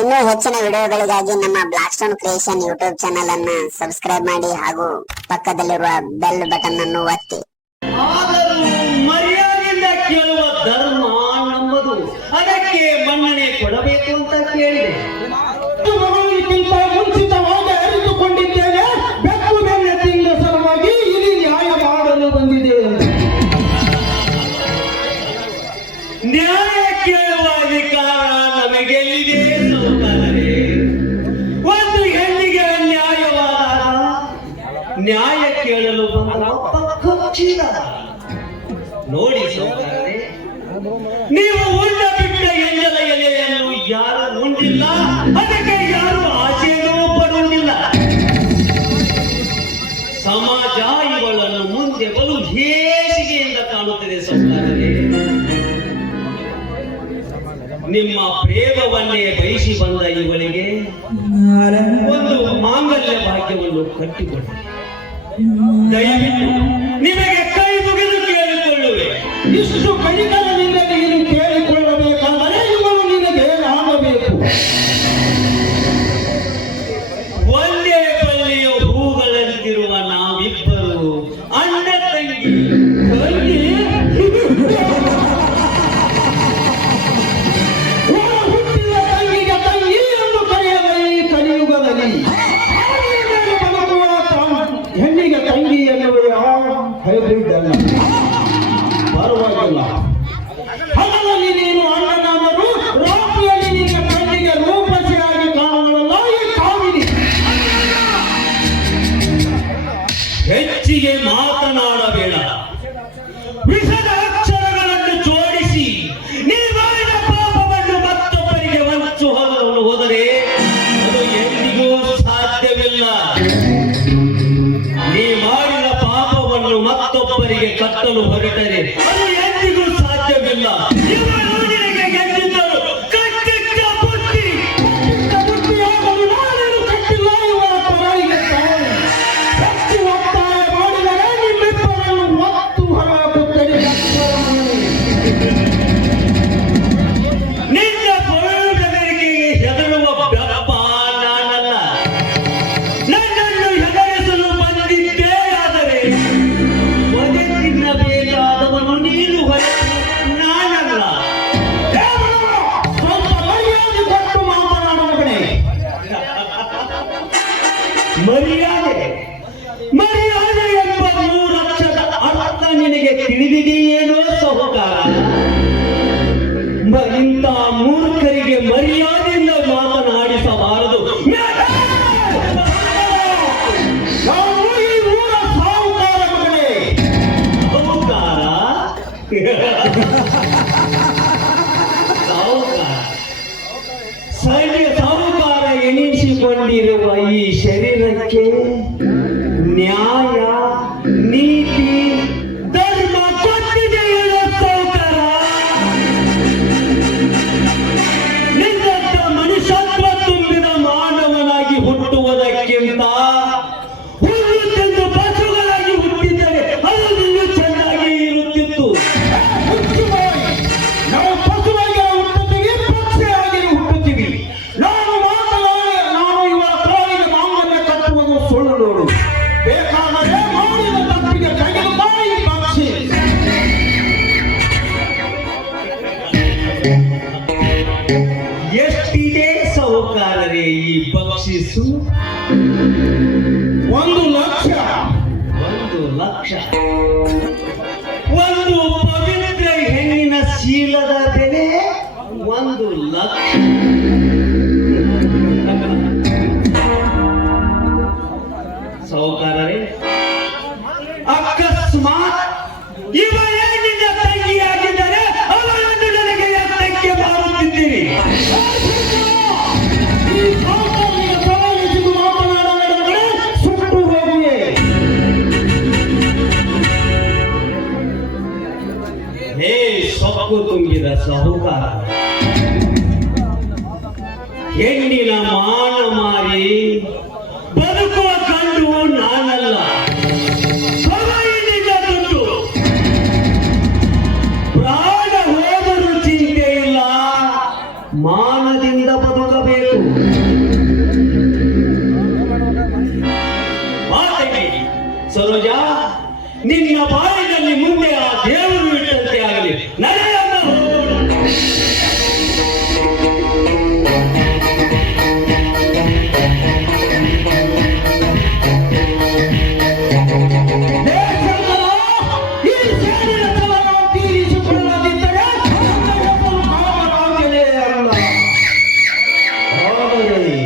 ಇನ್ನೂ ಹೆಚ್ಚಿನ ವಿಡಿಯೋಗಳಿಗಾಗಿ ನಮ್ಮ black stone creation YouTube channel ಅನ್ನ ಸಬ್ಸ್ಕ್ರೈಬ್ ಮಾಡಿ ಹಾಗೂ ಪಕ್ಕದಲ್ಲಿರುವ ಬೆಲ್ ಬಟನ್ ಅನ್ನು ಒತ್ತಿ. ಆದರೂ ಮರ್ಯಾದೆಯಿಂದ ಕೇಳುವ ಅದಕ್ಕೆ ಮನ್ನಣೆ ಕೊಡಬೇಕು ಅಂತ ಕೇಳಿದೆ. ನ್ಯಾಯ ಕೇಳಲು ಬಂದ ಒಬ್ಬ ನೋಡಿ ಸಹೋದರರೇ ನೀವು ಉಂಡ ಬಿಟ್ಟ ಎಂಜಲ ಎಲೆಯನ್ನು ಯಾರು ಉಂಡಿಲ್ಲ ಅದಕ್ಕೆ ಯಾರು ಆಸೆಯನ್ನು ಪಡುವುದಿಲ್ಲ ಸಮಾಜ ಇವಳನ್ನು ಮುಂದೆ ಬಲು ಹೇಸಿಗೆಯಿಂದ ಕಾಣುತ್ತದೆ ಸಹೋದರರೇ ನಿಮ್ಮ ಪ್ರೇಮವನ್ನೇ ಬಯಸಿ ಬಂದ ಇವಳಿಗೆ ಒಂದು ಮಾಂಗಲ್ಯ ಭಾಗ್ಯವನ್ನು ಕಟ್ಟಿಕೊಳ್ಳಿ ದಯವಿಟ್ಟು ನಿಮಗೆ ಕೈ ಮುಗಿದು ಕೇಳಿಕೊಳ್ಳುವೆ. ಇಷ್ಟು ಕಡಿತನದಿಂದ ನೀನು ಕೇಳಿಕೊಳ್ಳಬೇಕಾದರೆ ಇವನು ನಿನಗೆ ಆಗಬೇಕು ತಂಗಿ ಎನ್ನುವ ಹೈಬ್ರಿಡ್ ಅಲ್ಲ ಪರವಾಗಿಲ್ಲ. ಕಟ್ಟಲು ಹೊರಟರೆ. ಅದು ಎಂದಿಗೂ ತಿಳಿದಿದೆಯೇನೋ ಸಹಕಾರ. ಇಂಥ ಮೂರ್ಖರಿಗೆ ಮರ್ಯಾದೆಯಿಂದ ಮಾತನಾಡಿಸಬಾರದು. ಸೈನ್ಯ ಸಾಹುಕಾರ ಎನಿಸಿಕೊಂಡಿರುವ ಈ ಶರೀರಕ್ಕೆ ನ್ಯಾಯ ಬಕ್ಷಿಸು ಒಂದು ಲಕ್ಷ. ಒಂದು ಲಕ್ಷ. ಒಂದು ಪವಿತ್ರ ಹೆಣ್ಣಿನ ಶೀಲದ ಬೆಲೆ ಒಂದು ಲಕ್ಷ. ಸೌಕಾರರೇ. ಅಕಸ್ಮಾತ್ ಇವ ಹೆಣ್ಣಿನ ತಂಗಿಯಾಗಿದ್ದರೆ? ಅವರನ್ನು ನನಗೆ ಎತ್ತಕ್ಕೆ ಮಾರುತ್ತಿದ್ದೀರಿ ಮಗು ತುಂಬಿದ ಸಾಹುಕಾರ ಹೆಣ್ಣಿನ ಮಾನ ಮಾರಿ, ಬದುಕುವ ಕಂಡು ನಾನಲ್ಲ. ಪ್ರಾಣ ಹೋದರೂ ಚಿಂತೆ ಇಲ್ಲ ಮಾನದಿಂದ ಬದುಕು 화요일이